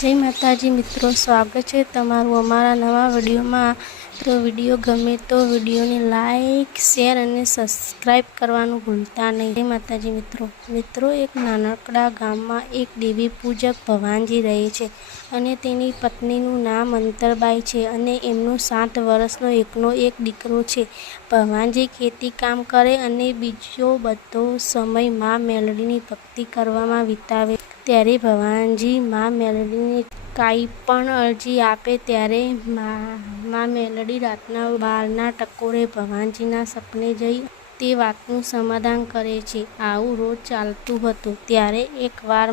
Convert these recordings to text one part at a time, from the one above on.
જય માતાજી મિત્રો સ્વાગત છે તમારું અમારા નવા વિડીયોમાં. તો વીડિયો ગમે તો વિડીયોને લાઈક શેર અને સબસ્ક્રાઈબ કરવાનું ભૂલતા નહીં. માતાજી મિત્રો. મિત્રો, એક નાનકડા ગામમાં એક દેવી પૂજક ભવાનજી રહે છે અને તેની પત્નીનું નામ અંતરબાઈ છે અને એમનો સાત વર્ષનો એકનો એક દીકરો છે. ભવાનજી ખેતી કામ કરે અને બીજો બધો સમય મા મેલડીની ભક્તિ કરવામાં વિતાવે. ત્યારે ભવાનજી મા મેલડીને કાંઈ પણ અરજી આપે ત્યારે મા મેલડી રાતના બારના ટકોરે ભવાનજીના સપને જઈ તે વાતનું સમાધાન કરે છે. આવું રોજ ચાલતું હતું. ત્યારે એકવાર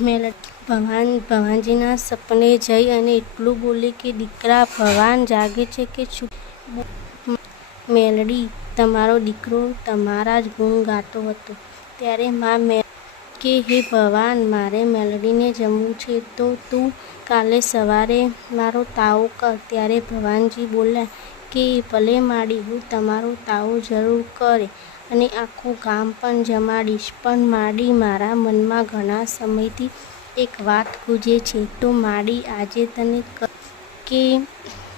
મેલડી ભવાન ભવાનજીના સપને જઈ અને એટલું બોલે કે, દીકરા ભવાન જાગે છે કે શું? મેલડી, તમારો દીકરો તમારા જ ગુણ ગાતો હતો. ત્યારે મા મેલ કે, હે ભવાન મારે મેલડીને જમવું છે, તો તું કાલે સવારે મારો તાવો કર. ત્યારે ભવાનજી બોલ્યા, કે, ભલે માડી, હું તમારો તાવો જરૂર કરે અને આખું ગામ પણ જમાડીશ, પણ માડી મારા મનમાં ઘણા સમયથી એક વાત ગુજે છે, તો માડી, આજે તને કે,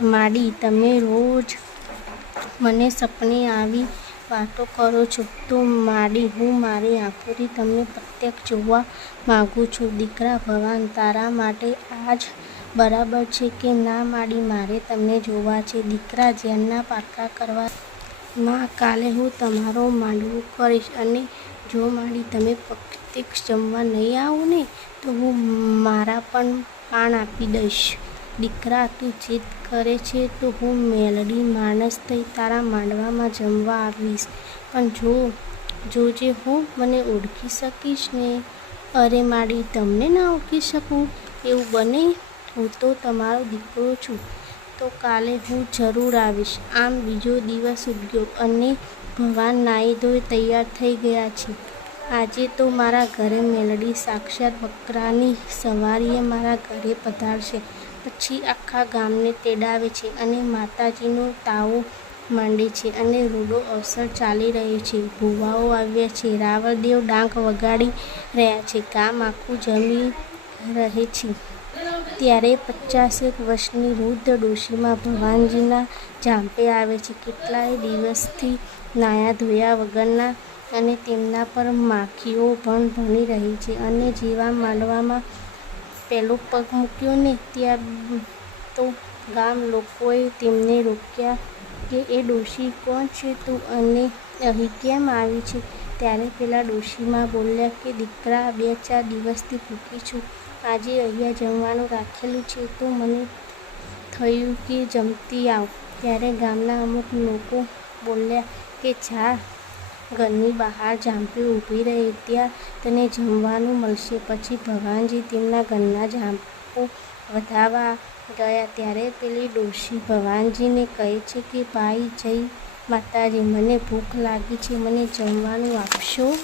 માડી, તમે રોજ મને સપને આવી વાતો કરો છો તો માડી, હું મારી આંખોથી તમને પ્રત્યક્ષ જોવા માગું છું. દીકરા ભગવાન, તારા માટે આજ બરાબર છે કે ના માડી, મારે તમને જોવા છે. દીકરા ઝેરના પારકા કરવા માં કાલે હું તમારો માંડવું કરીશ અને જો માડી, તમે પ્રત્યક્ષ જમવા નહીં આવો ને, તો હું મારા પણ પાન આપી દઈશ. દીકરા તું જીદ કરે છે તો હું મેલડી માણસ થઈ તારા માંડવામાં જમવા આવીશ. પણ જો, જોજે હું મને ઓળખી શકીશ ને? અરે માડી, તમને ના ઓળખી શકું? એવું બને? હું તો તમારો દીકરો છું. તો કાલે હું જરૂર આવીશ. આમ બીજો દિવસ ઉગ્યો અને ભગવાન ધોઈ તૈયાર થઈ ગયા છે. આજે તો મારા ઘરે મેલડી સાક્ષાત બકરાની સવારીએ મારા ઘરે પધારશે. પછી આખા ગામને તેડાવે છે અને માતાજીનો તાવો માંડે છે અને રૂડો અવસર ચાલી રહ્યો છે. ભુવાઓ આવ્યા છે. રાવળદેવ ડાંક વગાડી રહ્યા છે. ગામ આખું જમી રહે છે. ત્યારે પચાસેક વર્ષની વૃદ્ધ ડોશીમાં ભગવાનજીના ઝાંપે આવે છે. કેટલાય દિવસથી નાયા ધોયા વગરના અને તેમના પર માખીઓ પણ ભણી રહી છે અને જીવા માંડવામાં પહેલો પગ મૂક્યો ને ત્યાં તો ગામ લોકોએ તેમને રોક્યા કે એ ડોશી કોણ છે તું અને અહીં કેમ આવી છે? ત્યારે પેલા ડોશીમાં બોલ્યા કે, દીકરા, બે ચાર દિવસથી ભૂખી છું. આજે અહીંયા જમવાનું રાખેલું છે તો મને થયું કે જમતી આવ. ત્યારે ગામના અમુક લોકો બોલ્યા કે, જા ઘરની બહાર જાંપી ઊભી રહી ત્યાં તને જમવાનું મળશે. પછી ભગવાનજી તેમના ઘરના જાંપો વધાવવા ગયા. ત્યારે પેલી ડોશી ભગવાનજીને કહે છે કે, ભાઈ જય માતાજી, મને ભૂખ લાગી છે, મને જમવાનું આપશો?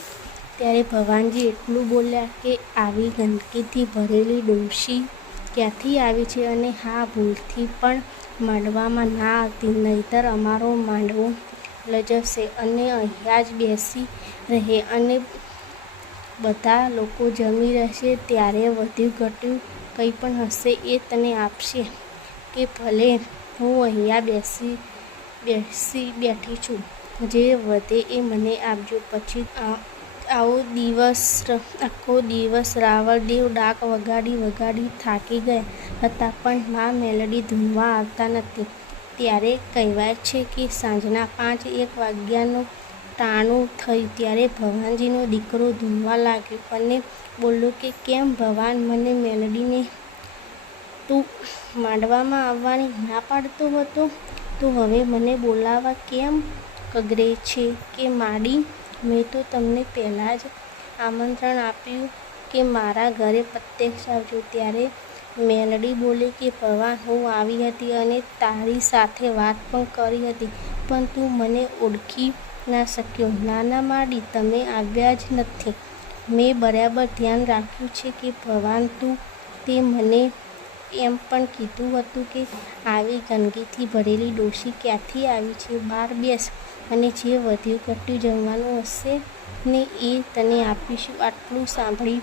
ત્યારે ભગવાનજી એટલું બોલ્યા કે, આવી ગંદકીથી ભરેલી ડોશી ક્યાંથી આવી છે અને હા, ભૂલથી પણ માંડવામાં ના આવતી, નહીંતર અમારો માંડવો લજવશે અને અહીંયા જ બેસી રહે અને બધા લોકો જમી રહેશે ત્યારે વધ્યું ઘટ્યું કંઈ પણ હશે એ તને આપશે કે ભલે હું અહીંયા બેસી બેસી બેઠી છું. જે વધે એ મને આપજો. પછી આવો દિવસ આખો દિવસ રાવળદેવ ડાક વગાડી વગાડી થાકી ગયા હતા, પણ મા મેલડી ધૂમવા આવતા નથી. ત્યારે કહેવાય છે કે સાંજના પાંચ એક વાગ્યાનું ટાણું થયું ત્યારે ભવાનજીનો દીકરો ધૂમવા લાગ્યો અને બોલ્યો કે, કેમ ભવાન મને મેલડીને તું માંડવામાં આવવાની ના પાડતો હતો? તો હવે મને બોલાવવા કેમ કગરે છે કે માડી? મેં તો તમને પહેલાં જ આમંત્રણ આપ્યું કે મારા ઘરે પ્રત્યક્ષ આવજો. ત્યારે મેલડી બોલી કે ભવાન હું આવી હતી અને તારી સાથે વાત પણ કરી હતી, પણ તું મને ઓળખી ના શક્યો. નાના માડી, તમે આવ્યા જ નથી. મેં બરાબર ધ્યાન રાખ્યું છે કે, ભવાન, તું તે મને એમ પણ કીધું હતું કે, આવી ગંદકીથી ભરેલી ડોશી ક્યાંથી આવી છે? બહાર બેસ અને જે વધ્યું ઘટ્યું જમવાનું હશે ને એ તને આપીશું. આટલું સાંભળી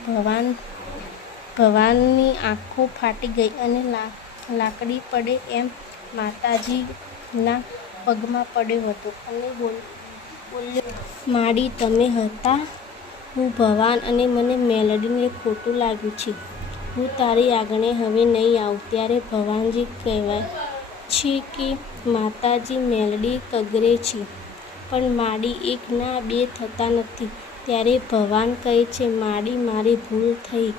ભવાન આંખો ફાટી ગઈ અને લાકડી પડે એમ માતાજીના પગમાં પડ્યો હતો અને બોલ- બોલ્યો, "માડી, તમે હતા? હું ભવાન અને મને મેલડીને ખોટું લાગ્યું છે. હું તારી આગળ હવે નહીં આવું." ત્યારે ભવાનજી કહેવાય છે કે માતાજી મેલડી કગરે છે, પણ માડી એક ના બે થતા નથી. ત્યારે ભવાન કહે છે, "માડી, મારી ભૂલ થઈ.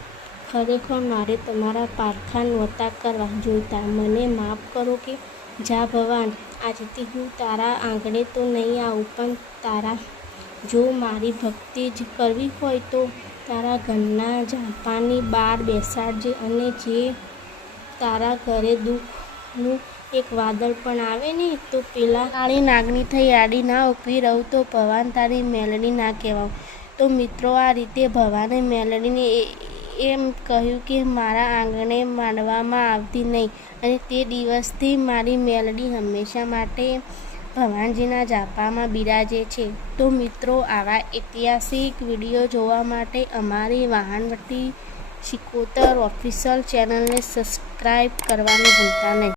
ખરેખર મારે તમારા પારખા નહોતા કરવા જોઈતા. મને માફ કરો કે જા ભવાન, આજથી હું તારા આંગણે તો નહીં આવું, પણ તારા જો મારી ભક્તિ જ કરવી હોય તો તારા ઘરના ઝાંપાની બહાર બેસાડજે અને જે તારા ઘરે દુઃખનું એક વાદળ પણ આવે ને તો પેલા કાળી નાગની થઈ આડી ના ઊભી રહું તો ભવાન તારી મેલડી ના કહેવાય તો મિત્રો આ રીતે ભવાને મેલડીને એમ કહ્યું કે મારા આંગણે માંડવામાં આવતી નહીં અને તે દિવસથી મારી મેલડી હંમેશા માટે ભવાનજીના જાપામાં બિરાજે છે. તો મિત્રો, આવા ઐતિહાસિક વીડિયો જોવા માટે અમારી વાહનવટી શિકોતર ઓફિશિયલ ચેનલને સબસ્ક્રાઈબ કરવાનું ભૂલતા નહીં.